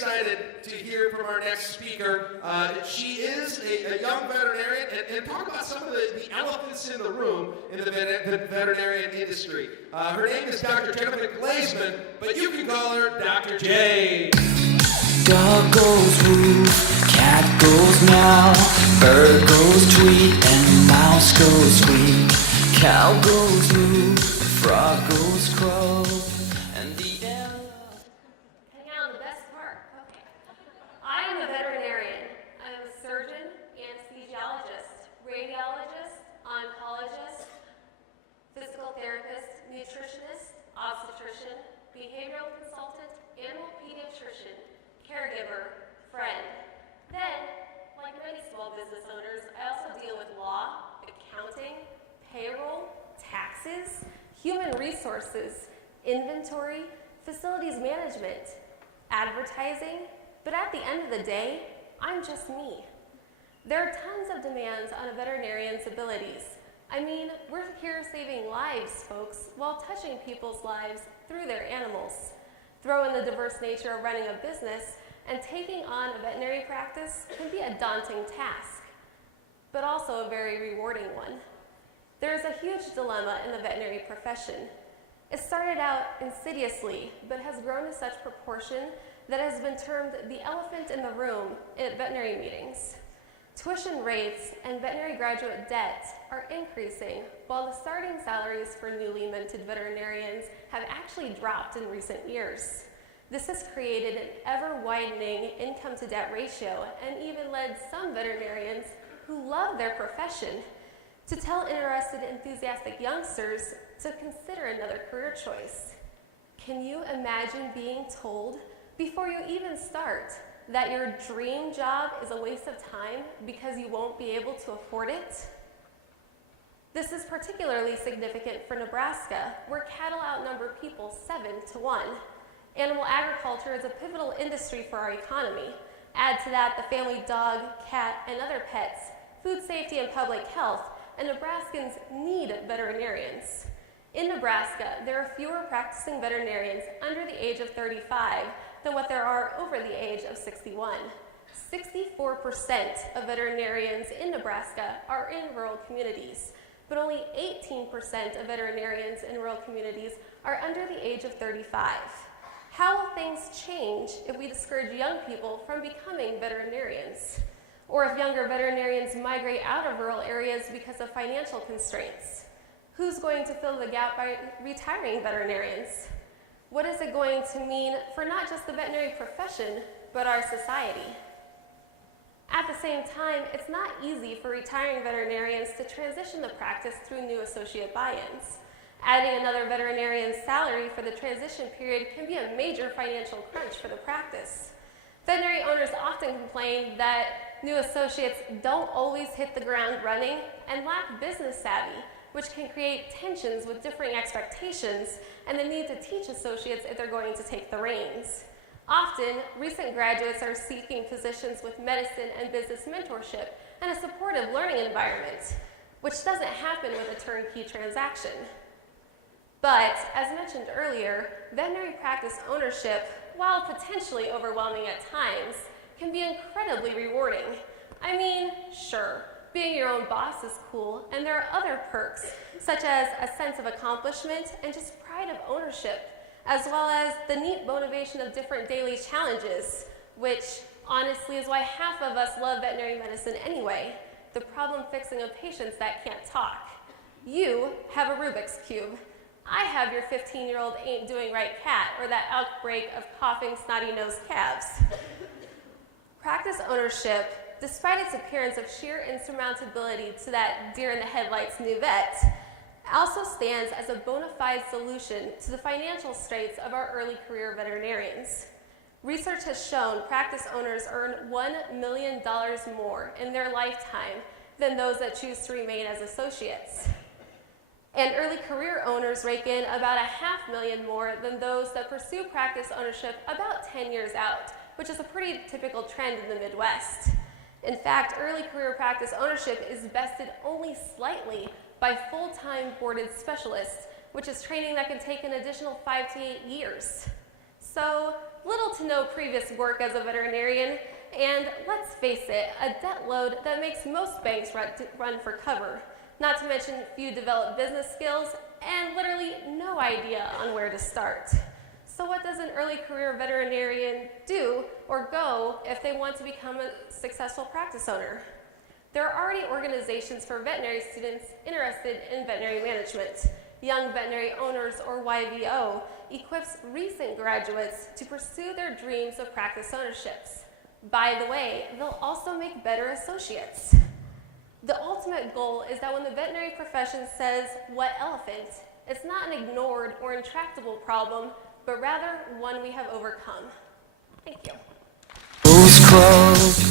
excited to hear from our next speaker. She is a young veterinarian, and talk about some of the elephants in the room in the veterinarian industry. Her name is Dr. Jennafer Glaesemann, but you can call her Dr. J. Dog goes woof, cat goes meow, bird goes tweet, and mouse goes squeak. Cow goes moo, frog goes crow, and the elephant. Hang out the best part. Okay. I am a veterinarian. I'm a surgeon, anesthesiologist, radiologist, oncologist, physical therapist, nutritionist, obstetrician, behavioral consultant, animal pediatrician, caregiver, friend. Then, like many small business owners, I also deal with law, accounting, payroll, taxes, human resources, inventory, facilities management, advertising, but at the end of the day, I'm just me. There are tons of demands on a veterinarian's abilities. I mean, we're here saving lives, folks, while touching people's lives through their animals. Throw in the diverse nature of running a business, and taking on a veterinary practice can be a daunting task, but also a very rewarding one. There is a huge dilemma in the veterinary profession. It started out insidiously, but has grown to such proportion that it has been termed the elephant in the room at veterinary meetings. Tuition rates and veterinary graduate debt are increasing, while the starting salaries for newly minted veterinarians have actually dropped in recent years. This has created an ever-widening income-to-debt ratio and even led some veterinarians who love their profession to tell interested, enthusiastic youngsters to consider another career choice. Can you imagine being told before you even start that your dream job is a waste of time because you won't be able to afford it? This is particularly significant for Nebraska, where cattle outnumber people 7-1. Animal agriculture is a pivotal industry for our economy. Add to that the family dog, cat, and other pets, food safety and public health, and Nebraskans need veterinarians. In Nebraska, there are fewer practicing veterinarians under the age of 35 than what there are over the age of 61. 64% of veterinarians in Nebraska are in rural communities, but only 18% of veterinarians in rural communities are under the age of 35. How will things change if we discourage young people from becoming veterinarians? Or if younger veterinarians migrate out of rural areas because of financial constraints? Who's going to fill the gap by retiring veterinarians? What is it going to mean for not just the veterinary profession, but our society? At the same time, it's not easy for retiring veterinarians to transition the practice through new associate buy-ins. Adding another veterinarian's salary for the transition period can be a major financial crunch for the practice. Veterinary owners often complain that new associates don't always hit the ground running and lack business savvy, which can create tensions with differing expectations and the need to teach associates if they're going to take the reins. Often, recent graduates are seeking positions with medicine and business mentorship and a supportive learning environment, which doesn't happen with a turnkey transaction. But, as mentioned earlier, veterinary practice ownership, while potentially overwhelming at times, can be incredibly rewarding. I mean, sure, being your own boss is cool, and there are other perks, such as a sense of accomplishment and just pride of ownership, as well as the neat motivation of different daily challenges, which honestly is why half of us love veterinary medicine anyway, the problem fixing of patients that can't talk. You have a Rubik's Cube. I have your 15-year-old ain't doing right cat or that outbreak of coughing, snotty-nosed calves. Practice ownership, despite its appearance of sheer insurmountability to that deer-in-the-headlights new vet, also stands as a bona fide solution to the financial straits of our early career veterinarians. Research has shown practice owners earn $1 million more in their lifetime than those that choose to remain as associates. And early career owners rake in about $500,000 more than those that pursue practice ownership about 10 years out, which is a pretty typical trend in the Midwest. In fact, early career practice ownership is vested only slightly by full-time boarded specialists, which is training that can take an additional 5 to 8 years. So little to no previous work as a veterinarian, and let's face it, a debt load that makes most banks run for cover, not to mention few developed business skills and literally no idea on where to start. So what does an early career veterinarian do or go if they want to become a successful practice owner? There are already organizations for veterinary students interested in veterinary management. Young Veterinary Owners, or YVO, equips recent graduates to pursue their dreams of practice ownerships. By the way, they'll also make better associates. The ultimate goal is that when the veterinary profession says, "What elephant?" it's not an ignored or intractable problem, but rather one we have overcome. Thank you. Those crows